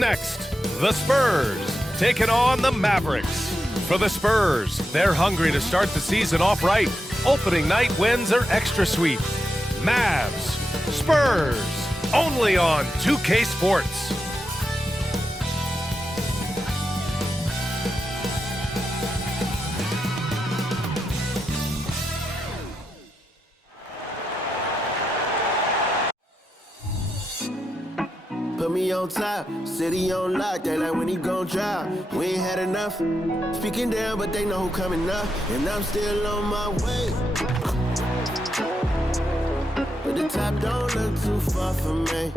next, the Spurs taking on the Mavericks. For the Spurs, they're hungry to start the season off right. Opening night wins are extra sweet. Mavs, Spurs, only on 2K Sports. Put me on top, city on lock, they like when he gon' drop. We ain't had enough, speaking down, but they know who coming up, and I'm still on my way. But the top don't look too far from me.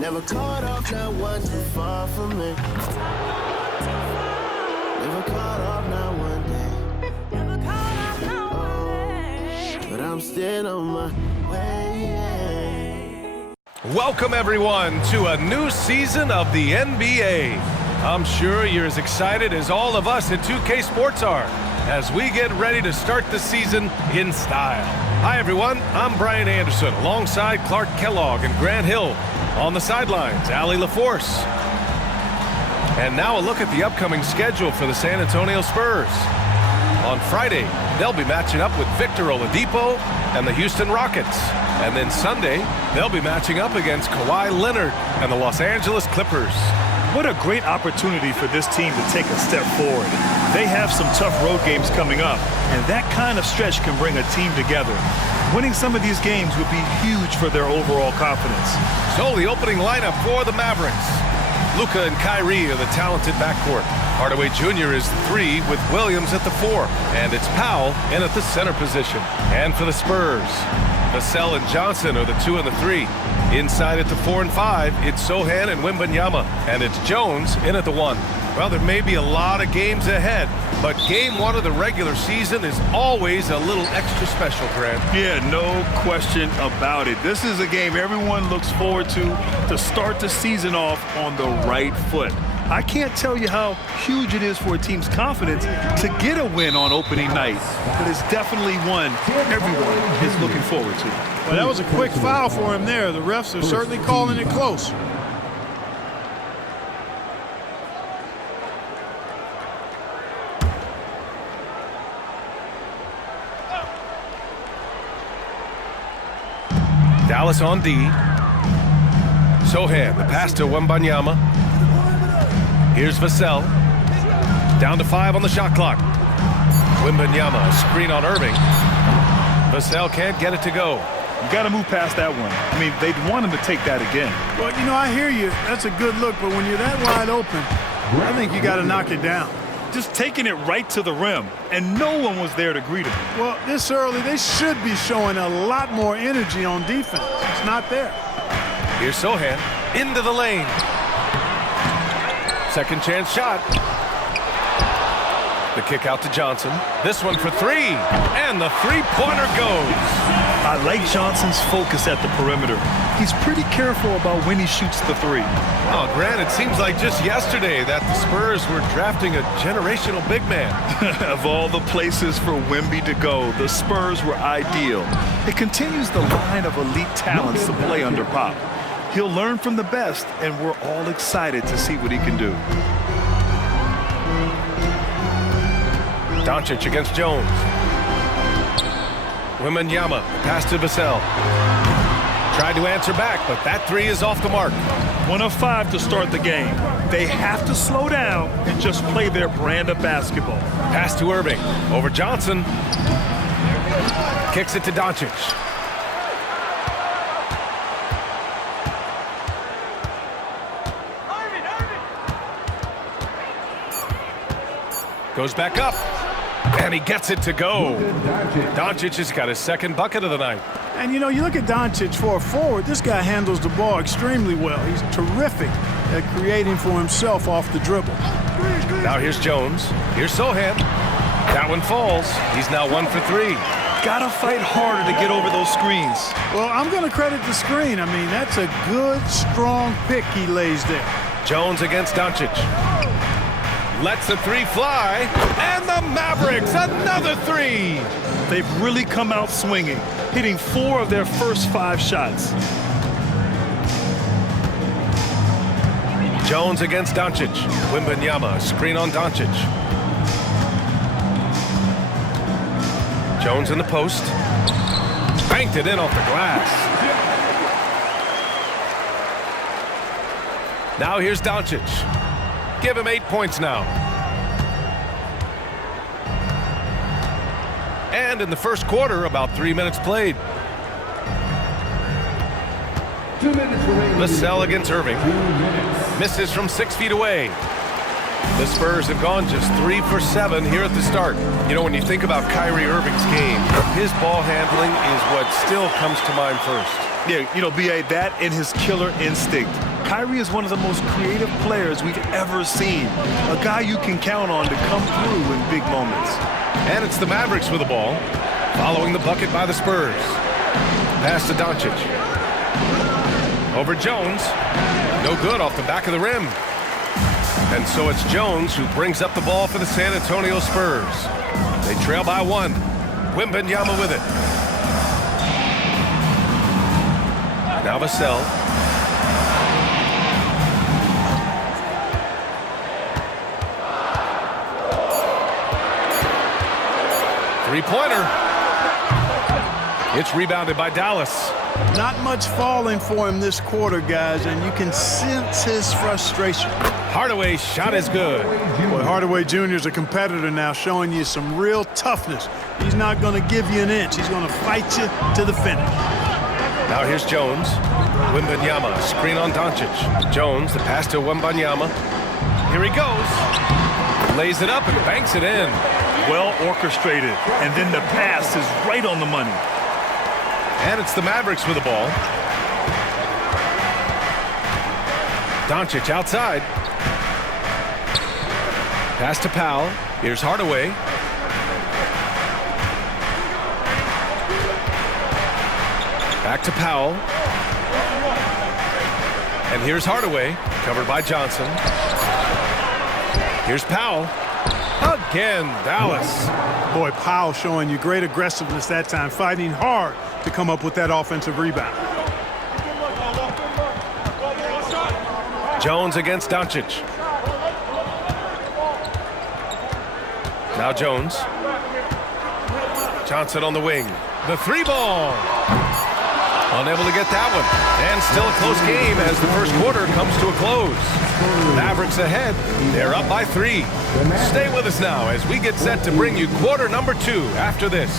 Never caught off, not one too far from me. Never caught off, not one day. Oh, but I'm still on my way. Welcome, everyone, to a new season of the NBA. I'm sure you're as excited as all of us at 2K Sports are as we get ready to start the season in style. Hi, everyone. I'm Brian Anderson alongside Clark Kellogg and Grant Hill. On the sidelines, Allie LaForce. And now a look at the upcoming schedule for the San Antonio Spurs. On Friday, they'll be matching up with Victor Oladipo and the Houston Rockets. And then Sunday, they'll be matching up against Kawhi Leonard and the Los Angeles Clippers. What a great opportunity for this team to take a step forward. They have some tough road games coming up, and that kind of stretch can bring a team together. Winning some of these games would be huge for their overall confidence. So the opening lineup for the Mavericks. Luka and Kyrie are the talented backcourt. Hardaway Jr. is the 3 with Williams at the 4. And it's Powell in at the center position. And for the Spurs, Vassell and Johnson are the 2 and the 3. Inside at the 4 and 5, it's Sohan and Wembanyama. And it's Jones in at the 1. Well, there may be a lot of games ahead, but game 1 of the regular season is always a little extra special, Grant. Yeah, no question about it. This is a game everyone looks forward to start the season off on the right foot. I can't tell you how huge it is for a team's confidence to get a win on opening night, but it's definitely one everyone is looking forward to. Well, that was a quick foul for him there. The refs are certainly calling it close. Dallas on D. Sohan, the pass to Wembanyama. Here's Vassell. Down to 5 on the shot clock. Wembanyama, a screen on Irving. Vassell can't get it to go. You got to move past that one. I mean, they'd want him to take that again. Well, you know, I hear you. That's a good look, but when you're that wide open, I think you got to knock it down. Just taking it right to the rim, and no one was there to greet him. Well, this early, they should be showing a lot more energy on defense. It's not there. Here's Sohan into the lane. Second chance shot. The kick out to Johnson. This one for 3, and the three-pointer goes. I like Johnson's focus at the perimeter. He's pretty careful about when he shoots the 3. Well, Grant, it seems like just yesterday that the Spurs were drafting a generational big man. Of all the places for Wemby to go, the Spurs were ideal. It continues the line of elite talents to play under Pop. He'll learn from the best, and we're all excited to see what he can do. Doncic against Jones. Wembanyama, pass to Vassell. Tried to answer back, but that 3 is off the mark. 1 of 5 to start the game. They have to slow down and just play their brand of basketball. Pass to Irving. Over Johnson. Kicks it to Doncic. Goes back up. And he gets it to go. Doncic has got his second bucket of the night. And, you know, you look at Doncic for a forward, this guy handles the ball extremely well. He's terrific at creating for himself off the dribble. Now here's Jones. Here's Sohan. That one falls. He's now 1 for 3. Gotta fight harder to get over those screens. Well, I'm going to credit the screen. I mean, that's a good, strong pick he lays there. Jones against Doncic. Lets the 3 fly, and the Mavericks, another 3. They've really come out swinging, hitting 4 of their first 5 shots. Jones against Doncic. Wembanyama, screen on Doncic. Jones in the post. Banked it in off the glass. Now here's Doncic. Give him 8 points now. And in the first quarter, about 3 minutes played. 2 minutes remaining. Vassell against Irving. Misses from 6 feet away. The Spurs have gone just 3 for 7 here at the start. You know, when you think about Kyrie Irving's game, his ball handling is what still comes to mind first. Yeah, you know, B.A., that and his killer instinct. Kyrie is one of the most creative players we've ever seen. A guy you can count on to come through in big moments. And it's the Mavericks with the ball, following the bucket by the Spurs. Pass to Doncic. Over Jones. No good off the back of the rim. And so it's Jones who brings up the ball for the San Antonio Spurs. They trail by 1. Wembanyama with it. Now Vassell. Three-pointer. It's rebounded by Dallas. Not much falling for him this quarter, guys, and you can sense his frustration. Hardaway's shot is good. Boy, Hardaway Jr. is a competitor now, showing you some real toughness. He's not going to give you an inch. He's going to fight you to the finish. Now here's Jones. Wembanyama, screen on Doncic. Jones, the pass to Wembanyama. Here he goes. Lays it up and banks it in. Well orchestrated, and then the pass is right on the money. And it's the Mavericks with the ball. Doncic outside. Pass to Powell. Here's Hardaway. Back to Powell. And here's Hardaway, covered by Johnson. Here's Powell. Again, Dallas. Boy, Powell showing you great aggressiveness that time, fighting hard to come up with that offensive rebound. Jones against Doncic. Now Jones. Johnson on the wing. The 3-ball. Unable to get that one. And still a close game as the first quarter comes to a close. Mavericks ahead. They're up by 3. Stay with us now as we get set to bring you quarter number 2 after this.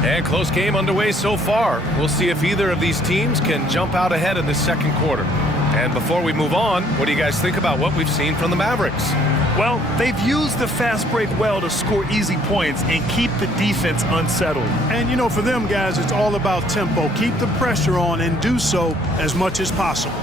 And close game underway so far. We'll see if either of these teams can jump out ahead in this second quarter. And before we move on, what do you guys think about what we've seen from the Mavericks? Well, they've used the fast break well to score easy points and keep the defense unsettled. And, you know, for them, guys, it's all about tempo. Keep the pressure on and do so as much as possible.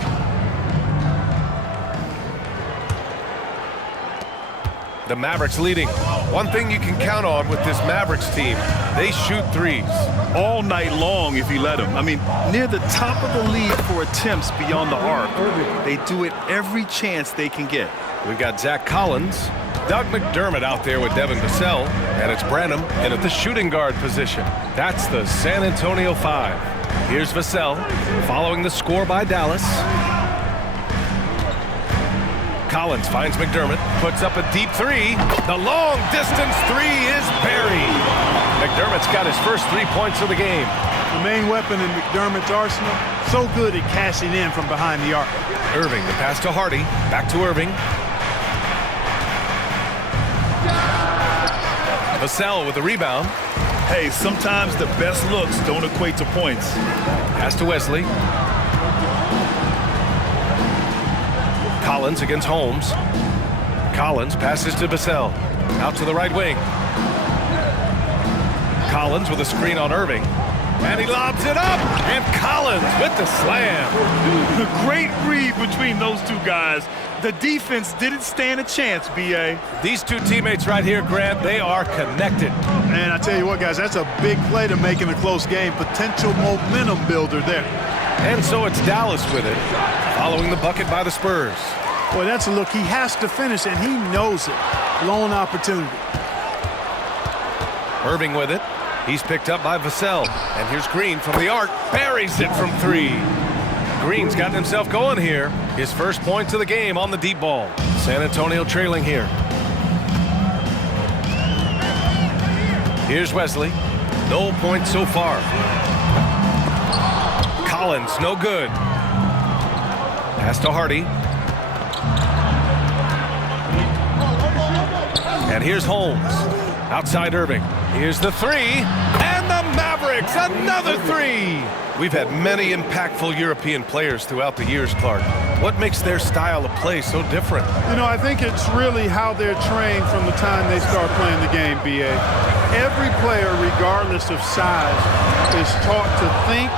The Mavericks leading. One thing you can count on with this Mavericks team, they shoot threes. All night long if you let them. I mean, near the top of the league for attempts beyond the arc. They do it every chance they can get. We've got Zach Collins, Doug McDermott out there with Devin Vassell, and it's Branham in at the shooting guard position. That's the San Antonio 5. Here's Vassell, following the score by Dallas. Collins finds McDermott, puts up a deep 3. The long distance 3 is buried. McDermott's got his first 3 points of the game. The main weapon in McDermott's arsenal, so good at cashing in from behind the arc. Irving, the pass to Hardy, back to Irving. Vassell with the rebound. Hey, sometimes the best looks don't equate to points. Pass to Wesley. Collins against Holmes. Collins passes to Vassell. Out to the right wing. Collins with a screen on Irving. And he lobs it up. And Collins with the slam. Great read between those two guys. The defense didn't stand a chance, B.A. These two teammates right here, Grant, they are connected. Man, I tell you what, guys, that's a big play to make in a close game. Potential momentum builder there. And so it's Dallas with it, following the bucket by the Spurs. Boy, that's a look he has to finish, and he knows it. Lone opportunity. Irving with it. He's picked up by Vassell. And here's Green from the arc. Buries it from three. Green's gotten himself going here. His first points of the game on the deep ball. San Antonio trailing here. Here's Wesley. No points so far. Collins, no good. Pass to Hardy. And here's Holmes. Outside Irving. Here's the three. And the Mavericks, another three. We've had many impactful European players throughout the years, Clark. What makes their style of play so different? You know, I think it's really how they're trained from the time they start playing the game, B.A. Every player, regardless of size, is taught to think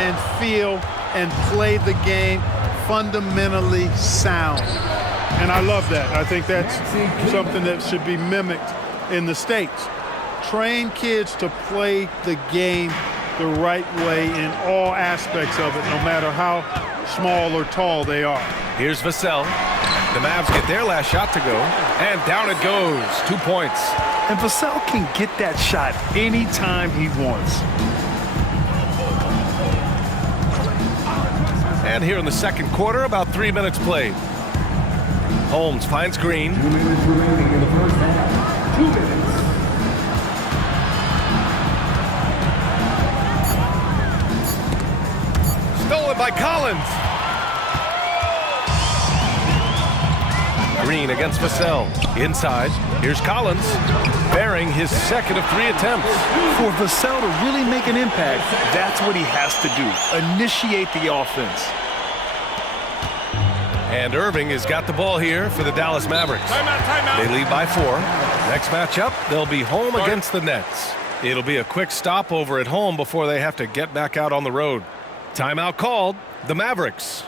and feel and play the game fundamentally sound. And I love that. I think that's something that should be mimicked in the States. Train kids to play the game the right way in all aspects of it, no matter how small or tall they are. Here's Vassell. The Mavs get their last shot to go, and down it goes. 2 points. And Vassell can get that shot anytime he wants. And here in the second quarter, about 3 minutes played. Holmes finds Green. 2 minutes remaining in the first half. 2 minutes. Stolen by Collins. Green against Vassell. Inside. Here's Collins. Bearing his second of 3 attempts. For Vassell to really make an impact, that's what he has to do. Initiate the offense. And Irving has got the ball here for the Dallas Mavericks. Timeout. They lead by 4. Next matchup, they'll be home against the Nets. It'll be a quick stopover at home before they have to get back out on the road. Timeout called. The Mavericks.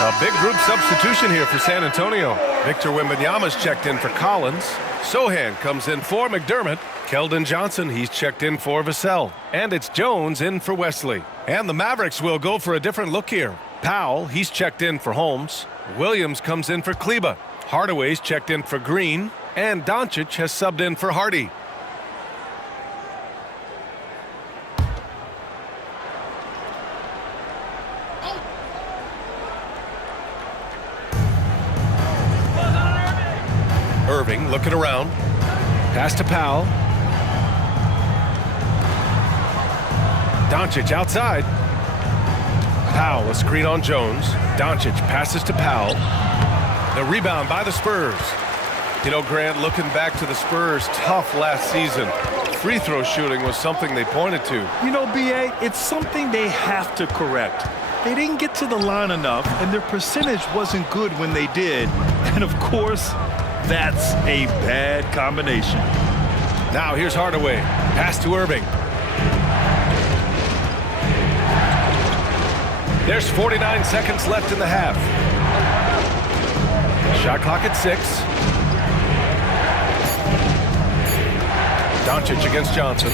A big group substitution here for San Antonio. Victor Wembanyama's checked in for Collins. Sohan comes in for McDermott. Keldon Johnson, he's checked in for Vassell. And it's Jones in for Wesley. And the Mavericks will go for a different look here. Powell, he's checked in for Holmes. Williams comes in for Kleba. Hardaway's checked in for Green. And Doncic has subbed in for Hardy. Irving looking around. Pass to Powell. Doncic outside. Powell, a screen on Jones. Doncic passes to Powell. The rebound by the Spurs. You know, Grant, looking back to the Spurs' tough last season, free throw shooting was something they pointed to. You know, B.A., it's something they have to correct. they didn't get to the line enough, and their percentage wasn't good when they did. And, of course, that's a bad combination. Now here's Hardaway. Pass to Irving. There's 49 seconds left in the half. Shot clock at 6. Doncic against Johnson.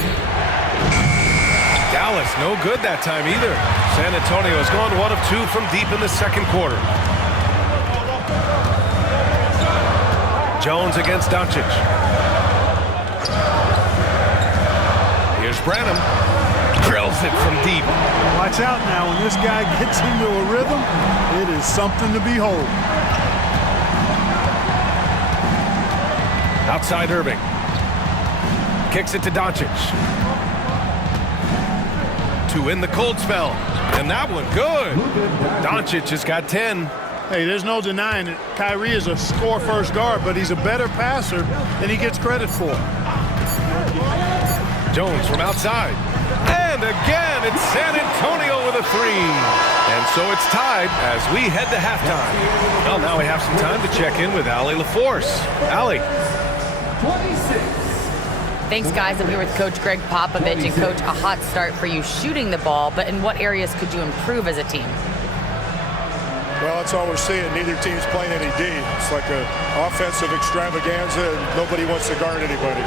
Dallas, no good that time either. San Antonio has gone 1 of 2 from deep in the second quarter. Jones against Doncic. Here's Branham. Drills it from deep. Watch out now. When this guy gets into a rhythm, it is something to behold. Outside Irving. Kicks it to Doncic. To in the cold spell. And that one good. Doncic has got 10. Hey, there's no denying it. Kyrie is a score-first guard, but he's a better passer than he gets credit for. Jones from outside. And again, it's San Antonio with a 3. And so it's tied as we head to halftime. Well, now we have some time to check in with Allie LaForce. Allie. 26. Thanks, guys. I'm here with Coach Greg Popovich. And, Coach, a hot start for you shooting the ball, but in what areas could you improve as a team? Well, that's all we're seeing. Neither team's playing any D. It's like an offensive extravaganza, and nobody wants to guard anybody.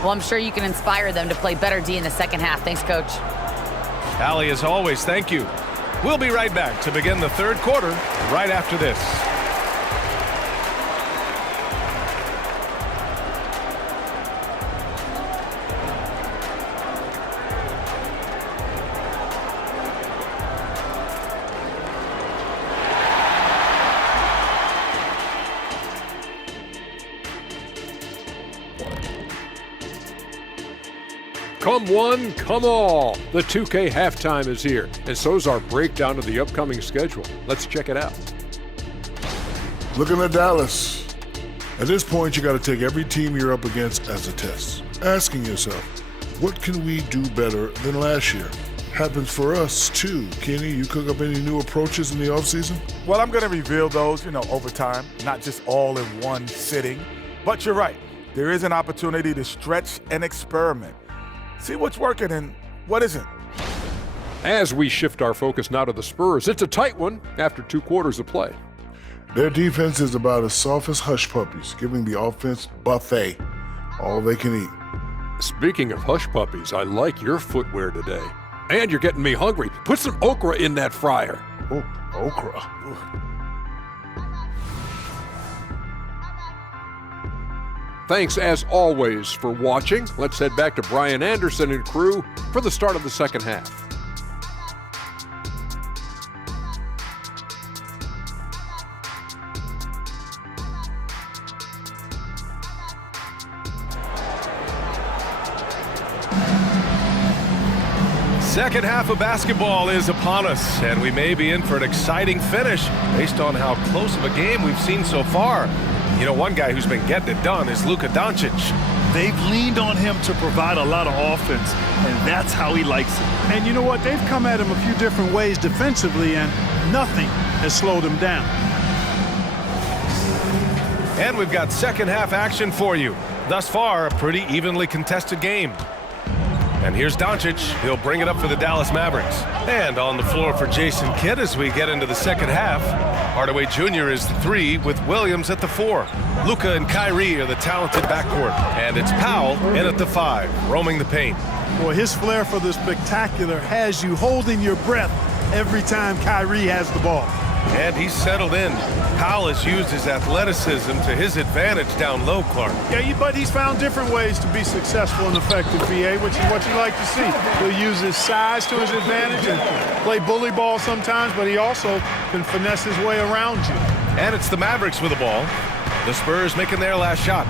Well, I'm sure you can inspire them to play better D in the second half. Thanks, Coach. Allie, as always, thank you. We'll be right back to begin the third quarter right after this. Come one, come all. The 2K halftime is here, and so's our breakdown of the upcoming schedule. Let's check it out. Looking at Dallas. At this point, you got to take every team you're up against as a test. Asking yourself, what can we do better than last year? Happens for us, too. Kenny, you cook up any new approaches in the offseason? Well, I'm going to reveal those, over time, not just all in one sitting. But you're right. There is an opportunity to stretch and experiment. See what's working and what isn't. As we shift our focus now to the Spurs, it's a tight one after 2 quarters of play. Their defense is about as soft as hush puppies, giving the offense buffet, all they can eat. Speaking of hush puppies, I like your footwear today. And you're getting me hungry. Put some okra in that fryer. Oh, okra. Thanks, as always, for watching. Let's head back to Brian Anderson and crew for the start of the second half. Second half of basketball is upon us, and we may be in for an exciting finish based on how close of a game we've seen so far. One guy who's been getting it done is Luka Doncic. They've leaned on him to provide a lot of offense, and that's how he likes it. And you know what? They've come at him a few different ways defensively, and nothing has slowed him down. And we've got second half action for you. Thus far, a pretty evenly contested game. And here's Doncic. He'll bring it up for the Dallas Mavericks. And on the floor for Jason Kidd as we get into the second half. Hardaway Jr. is the 3 with Williams at the 4. Luka and Kyrie are the talented backcourt. And it's Powell in at the 5, roaming the paint. Boy, his flair for the spectacular has you holding your breath every time Kyrie has the ball. And he's settled in. Powell has used his athleticism to his advantage down low, Clark. Yeah, but he's found different ways to be successful and effective, VA, which is what you like to see. He'll use his size to his advantage and play bully ball sometimes, but he also can finesse his way around you. And it's the Mavericks with the ball. The Spurs making their last shot.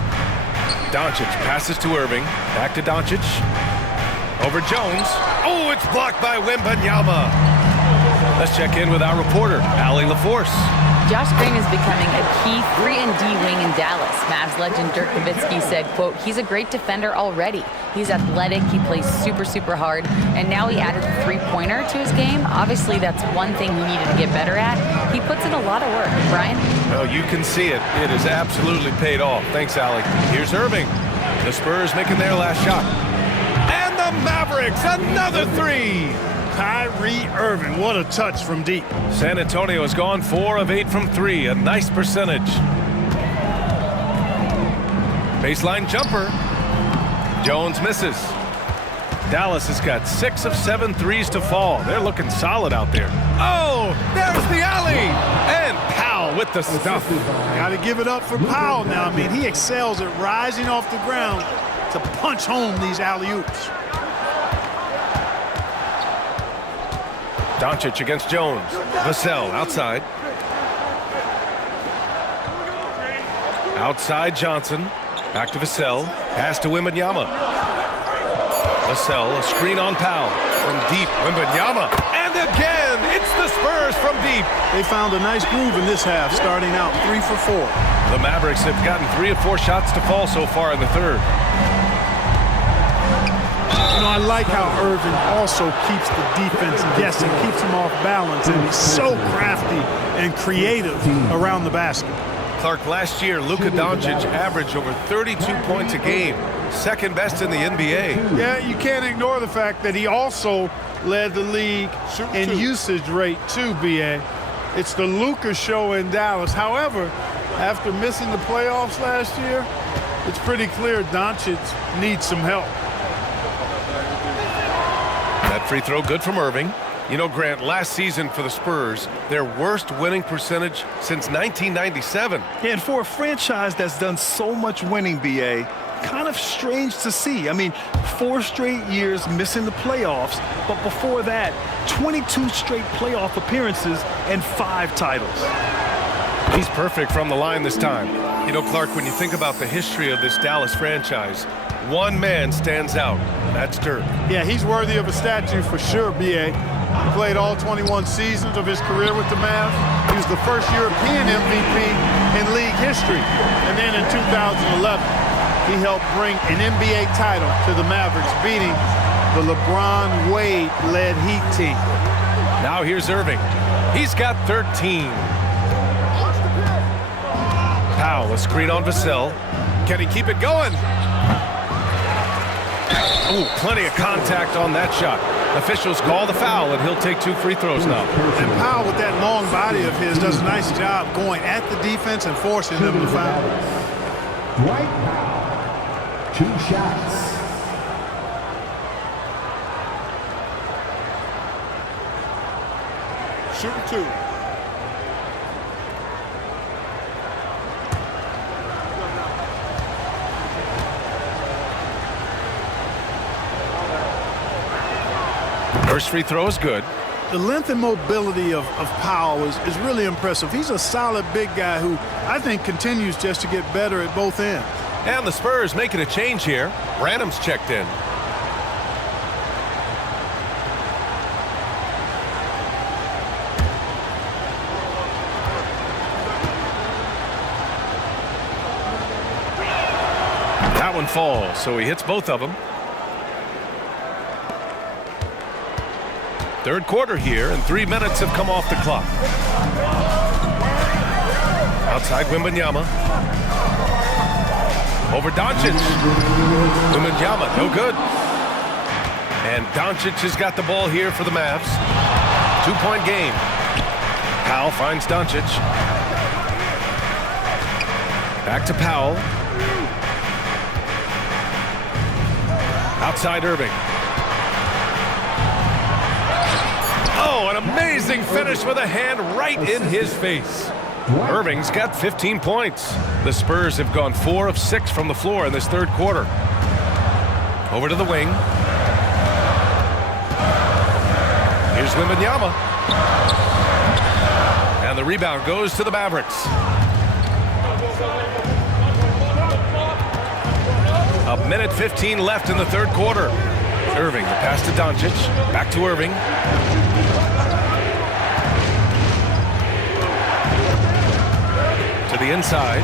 Doncic passes to Irving. Back to Doncic. Over Jones. Oh, it's blocked by Wembanyama. Let's check in with our reporter, Allie LaForce. Josh Green is becoming a key 3-and-D wing in Dallas. Mavs legend Dirk Nowitzki said, quote, "He's a great defender already. He's athletic, he plays super, super hard, and now he added the three-pointer to his game. Obviously, that's one thing he needed to get better at. He puts in a lot of work." Brian? Well, you can see it. It has absolutely paid off. Thanks, Alec. Here's Irving. The Spurs making their last shot. And the Mavericks, another three. Kyrie Irving, what a touch from deep. San Antonio has gone 4 of 8 from 3, a nice percentage. Baseline jumper. Jones misses. Dallas has got 6 of 7 threes to fall. They're looking solid out there. Oh, there's the alley. And Powell with the stuff. Got to give it up for Powell now. I mean, he excels at rising off the ground to punch home these alley-oops. Doncic against Jones. Vassell outside. Outside Johnson. Back to Vassell. Pass to Wembanyama. Vassell, a screen on Powell. From deep, Wembanyama. And again, it's the Spurs from deep. They found a nice groove in this half, starting out 3 for 4. The Mavericks have gotten 3 of 4 shots to fall so far in the third. You know, I like how Irving also keeps the defense guessing, keeps them off balance, and he's so crafty and creative around the basket. Clark, last year, Luka Doncic averaged over 32 points a game, second best in the NBA. Yeah, you can't ignore the fact that he also led the league in usage rate too, B.A. It's the Luka show in Dallas. However, after missing the playoffs last year, it's pretty clear Doncic needs some help. That free throw good from Irving. You know, Grant, last season for the Spurs, their worst winning percentage since 1997. Yeah, and for a franchise that's done so much winning, B.A., kind of strange to see. I mean, 4 straight years missing the playoffs, but before that, 22 straight playoff appearances and 5 titles. He's perfect from the line this time. You know, Clark, when you think about the history of this Dallas franchise, one man stands out. That's Dirk. Yeah, he's worthy of a statue for sure, B.A. He played all 21 seasons of his career with the Mavs. He was the first European MVP in league history. And then in 2011, he helped bring an NBA title to the Mavericks, beating the LeBron Wade-led Heat team. Now here's Irving. He's got 13. Powell, a screen on Vassell. Can he keep it going? Ooh, plenty of contact on that shot. Officials call the foul, and he'll take 2 free throws now. And Powell, with that long body of his, does a nice job going at the defense and forcing them to foul. Dwight Powell, 2 shots. Shooting 2. First free throw is good. The length and mobility of Powell is really impressive. He's a solid big guy who I think continues just to get better at both ends. And the Spurs making a change here. Branham's checked in. That one falls, so he hits both of them. Third quarter here, and 3 minutes have come off the clock. Outside Wembanyama. Over Doncic. Wembanyama, no good. And Doncic has got the ball here for the Mavs. 2-point game. Powell finds Doncic. Back to Powell. Outside Irving. Oh, an amazing finish with a hand right in his face. Irving's got 15 points. The Spurs have gone 4 of 6 from the floor in this third quarter. Over to the wing. Here's Wembanyama. And the rebound goes to the Mavericks. A minute 15 left in the third quarter. Irving, the pass to Doncic. Back to Irving. the inside.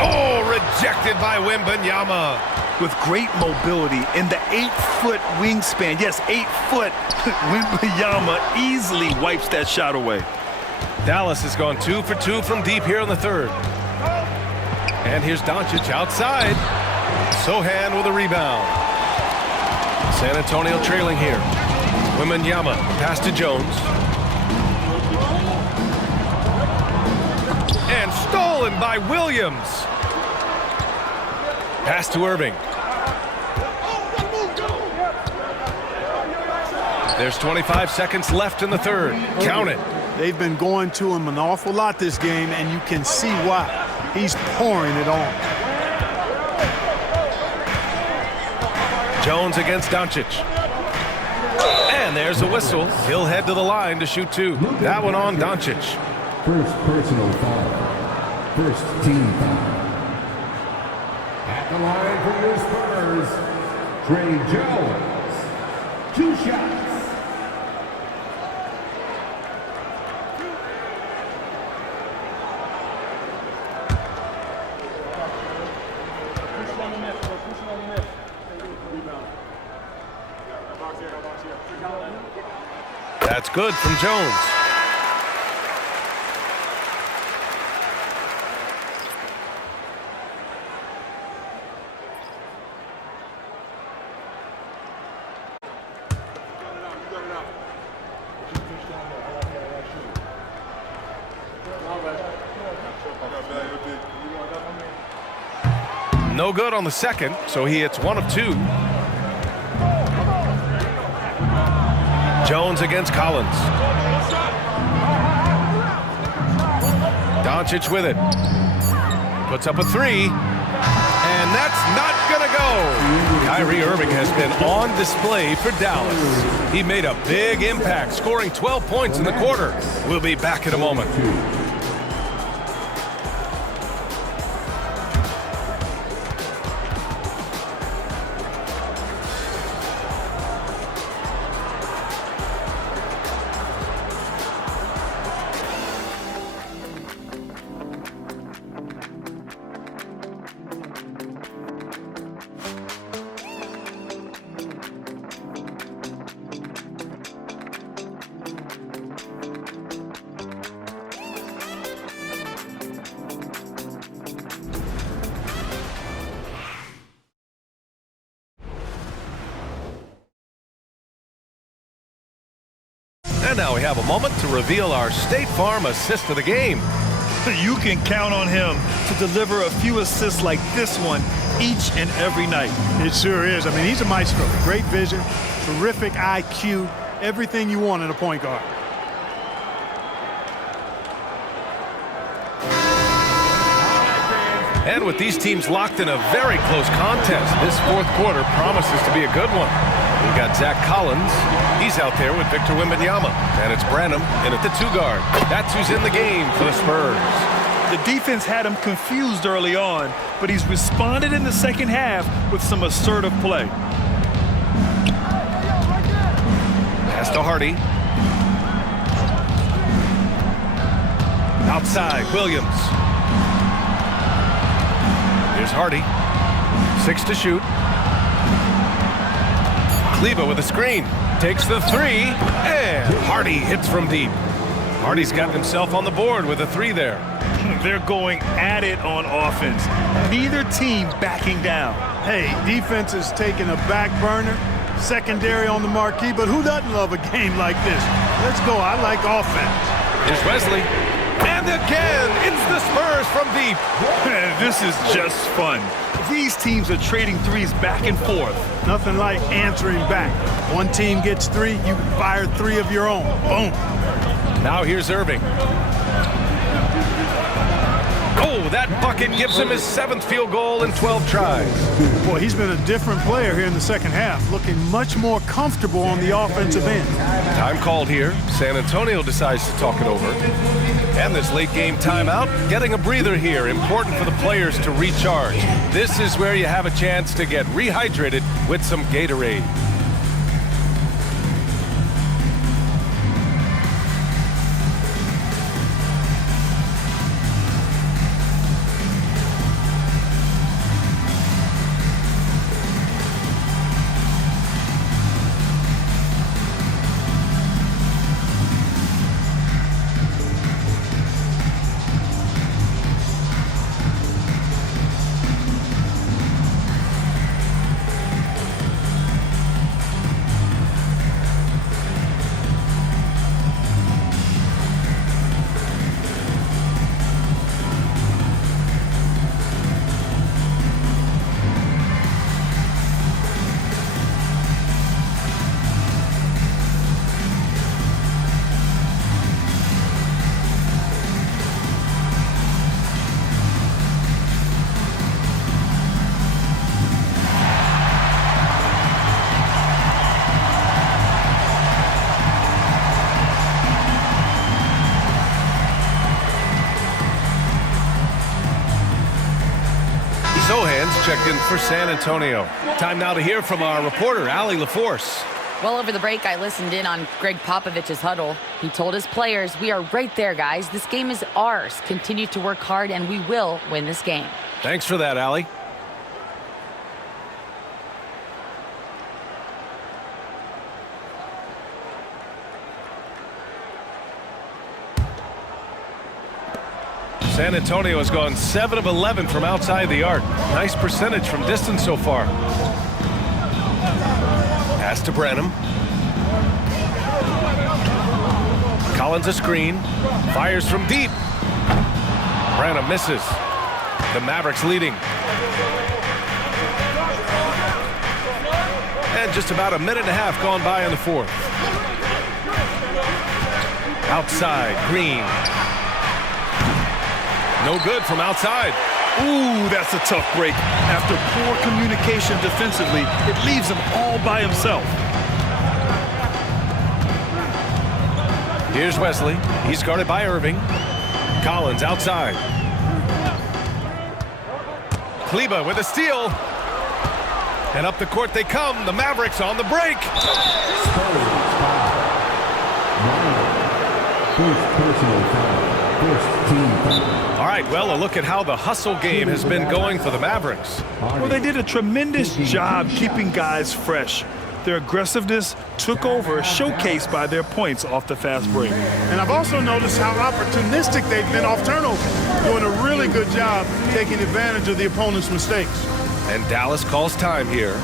Oh, rejected by Wembanyama. With great mobility in the 8-foot wingspan. Yes, 8 foot. Wembanyama easily wipes that shot away. Dallas has gone 2 for 2 from deep here in the third. And here's Doncic outside. Sohan with a rebound. San Antonio trailing here. Wembanyama pass to Jones. And stolen by Williams. Pass to Irving. There's 25 seconds left in the third. Count it. They've been going to him an awful lot this game, and you can see why. He's pouring it on. Jones against Doncic. And there's a whistle. He'll head to the line to shoot 2. That one on Doncic. First personal foul. First team foul. At the line for your Spurs, Trey Jones. 2 shots. That's good from Jones. No good on the second, so he hits 1 of 2. Jones against Collins. Doncic with it. Puts up a 3. And that's not gonna go. Kyrie Irving has been on display for Dallas. He made a big impact, scoring 12 points in the quarter. We'll be back in a moment. And now we have a moment to reveal our State Farm assist of the game. You can count on him to deliver a few assists like this one each and every night. It sure is. I mean, he's a maestro. Great vision, terrific IQ, everything you want in a point guard. And with these teams locked in a very close contest, this fourth quarter promises to be a good one. We've got Zach Collins. He's out there with Victor Wembanyama. And it's Branham in at the 2 guard. That's who's in the game for the Spurs. The defense had him confused early on, but he's responded in the second half with some assertive play. Pass to Hardy. Outside, Williams. Here's Hardy. 6 to shoot. Kleba with a screen. Takes the 3. And Hardy hits from deep. Hardy's got himself on the board with a 3 there. They're going at it on offense. Neither team backing down. Hey, defense is taking a back burner. Secondary on the marquee, but who doesn't love a game like this? Let's go. I like offense. Here's Wesley. And again, it's the Spurs from deep. This is just fun. These teams are trading threes back and forth. Nothing like answering back. One team gets 3, you fire 3 of your own. Boom. Now here's Irving. Oh, that bucket gives him his 7th field goal in 12 tries. Boy, he's been a different player here in the second half, looking much more comfortable on the offensive end. Time called here. San Antonio decides to talk it over. And this late game timeout, getting a breather here, important for the players to recharge. This is where you have a chance to get rehydrated with some Gatorade. Johans checked in for San Antonio. Time now to hear from our reporter, Allie LaForce. Well, over the break, I listened in on Greg Popovich's huddle. He told his players, "We are right there, guys. This game is ours. Continue to work hard, and we will win this game." Thanks for that, Allie. San Antonio has gone 7 of 11 from outside the arc. Nice percentage from distance so far. Pass to Branham. Collins a screen. Fires from deep. Branham misses. The Mavericks leading. And just about a minute and a half gone by in the fourth. Outside, Green. No good from outside. Ooh, that's a tough break. After poor communication defensively, it leaves him all by himself. Here's Wesley. He's guarded by Irving. Collins outside. Kleba with a steal. And up the court they come. The Mavericks on the break. First personal foul. First team foul. All right, well, a look at how the hustle game has been going for the Mavericks. Well, they did a tremendous job keeping guys fresh. Their aggressiveness took over, showcased by their points off the fast break. And I've also noticed how opportunistic they've been off turnover, doing a really good job taking advantage of the opponent's mistakes. And Dallas calls time here.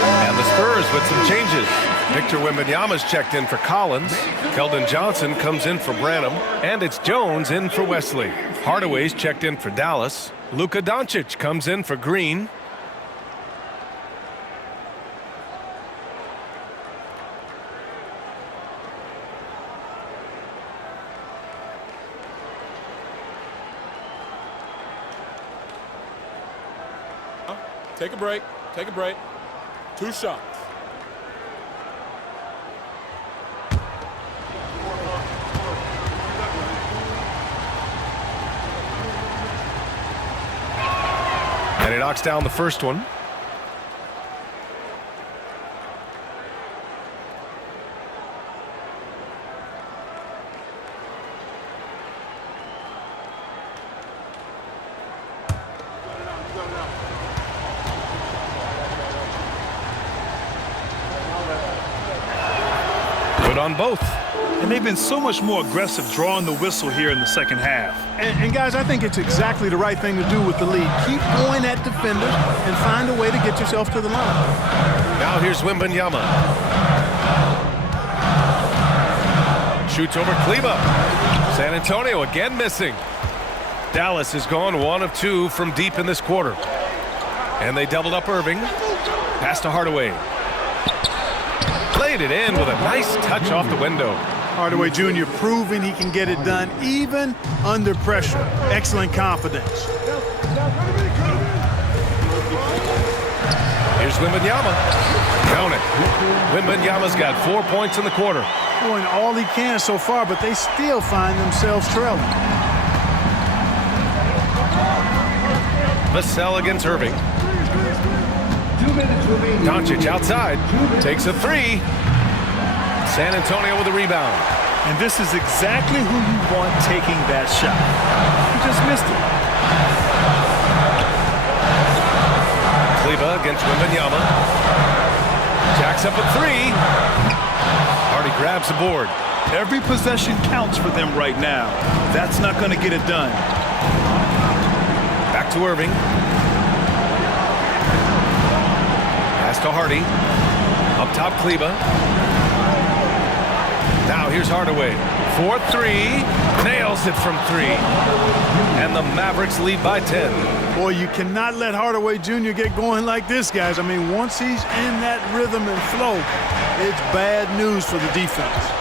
And the Spurs with some changes. Victor Wembanyama's checked in for Collins. Keldon Johnson comes in for Branham. And it's Jones in for Wesley. Hardaway's checked in for Dallas. Luka Doncic comes in for Green. Take a break. Take a break. 2 shots. And he knocks down the first one. On both. And they've been so much more aggressive drawing the whistle here in the second half. And guys, I think it's exactly the right thing to do with the lead. Keep going at defenders and find a way to get yourself to the line. Now here's Wembanyama. Shoots over Kleba. San Antonio again missing. Dallas has gone 1 of 2 from deep in this quarter. And they doubled up Irving. Pass to Hardaway. Played it in with a nice touch off the window. Hardaway Jr. proving he can get it done even under pressure. Excellent confidence. Here's Wembanyama. Count it. Wembanyama's got 4 points in the quarter. Doing all he can so far, but they still find themselves trailing. Vassell against Irving. Doncic outside, takes a 3. San Antonio with a rebound. And this is exactly who you want taking that shot. He just missed it. Kleba against Wembanyama. Jacks up a three. Hardy grabs the board. Every possession counts for them right now. That's not going to get it done. Back to Irving. Pass to Hardy. Up top, Kleba. Now here's Hardaway. 4-3. Nails it from 3. And the Mavericks lead by 10. Boy, you cannot let Hardaway Jr. get going like this, guys. I mean, once he's in that rhythm and flow, it's bad news for the defense.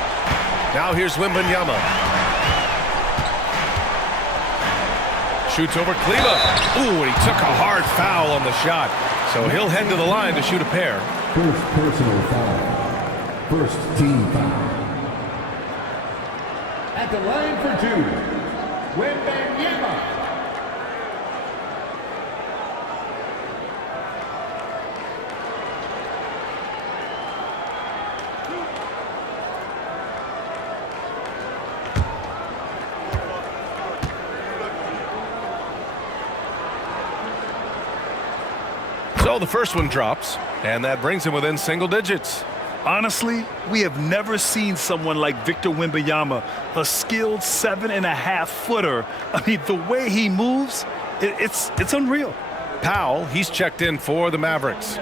Now here's Wembanyama. Shoots over Kleba. Ooh, and he took a hard foul on the shot. So he'll head to the line to shoot a pair. First personal foul. First team foul. At the line for 2, Wembanyama. So the first one drops, and that brings him within single digits. Honestly, we have never seen someone like Victor Wembanyama, a skilled 7.5-footer. I mean, the way he moves, it's unreal. Powell, he's checked in for the Mavericks.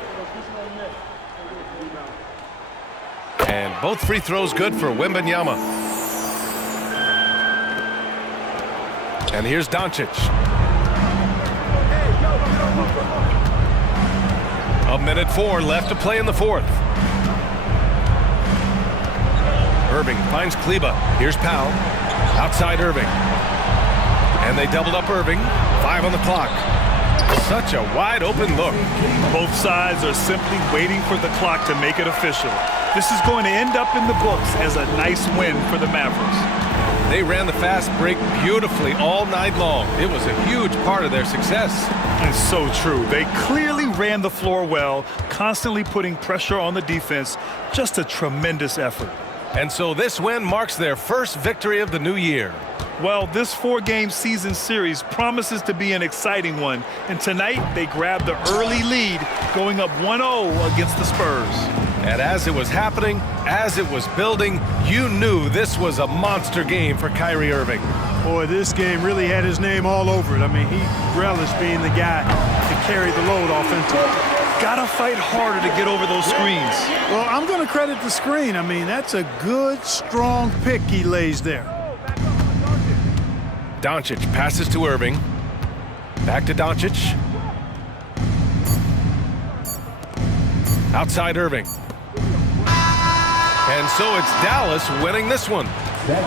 And both free throws good for Wembanyama. And here's Doncic. A minute 4 left to play in the fourth. Irving finds Kleba. Here's Powell. Outside Irving. And they doubled up Irving. 5 on the clock. Such a wide open look. Both sides are simply waiting for the clock to make it official. This is going to end up in the books as a nice win for the Mavericks. They ran the fast break beautifully all night long. It was a huge part of their success. It's so true. They clearly ran the floor well, constantly putting pressure on the defense. Just a tremendous effort. And so this win marks their first victory of the new year. Well, this 4-game season series promises to be an exciting one. And tonight, they grabbed the early lead, going up 1-0 against the Spurs. And as it was happening, as it was building, you knew this was a monster game for Kyrie Irving. Boy, this game really had his name all over it. I mean, he relished being the guy to carry the load offensively. Gotta fight harder to get over those screens. Well, I'm going to credit the screen. I mean, that's a good, strong pick he lays there. Doncic passes to Irving. Back to Doncic. Outside Irving. And so it's Dallas winning this one.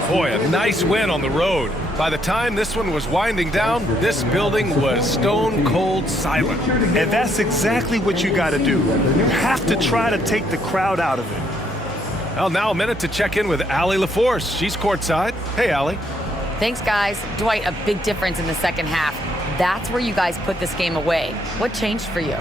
Boy, a nice win on the road. By the time this one was winding down, this building was stone cold silent. And that's exactly what you got to do. You have to try to take the crowd out of it. Well, now a minute to check in with Allie LaForce. She's courtside. Hey, Allie. Thanks, guys. Dwight, a big difference in the second half. That's where you guys put this game away. What changed for you?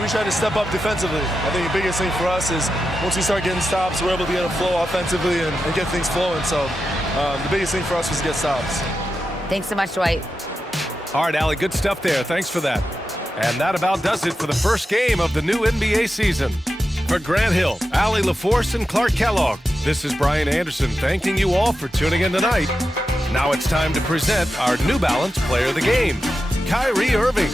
We tried to step up defensively. I think the biggest thing for us is once we start getting stops, we're able to get a flow offensively and get things flowing. So the biggest thing for us was to get stops. Thanks so much, Dwight. All right, Allie, good stuff there. Thanks for that. And that about does it for the first game of the new NBA season. For Grant Hill, Allie LaForce, and Clark Kellogg, this is Brian Anderson thanking you all for tuning in tonight. Now it's time to present our New Balance Player of the Game, Kyrie Irving.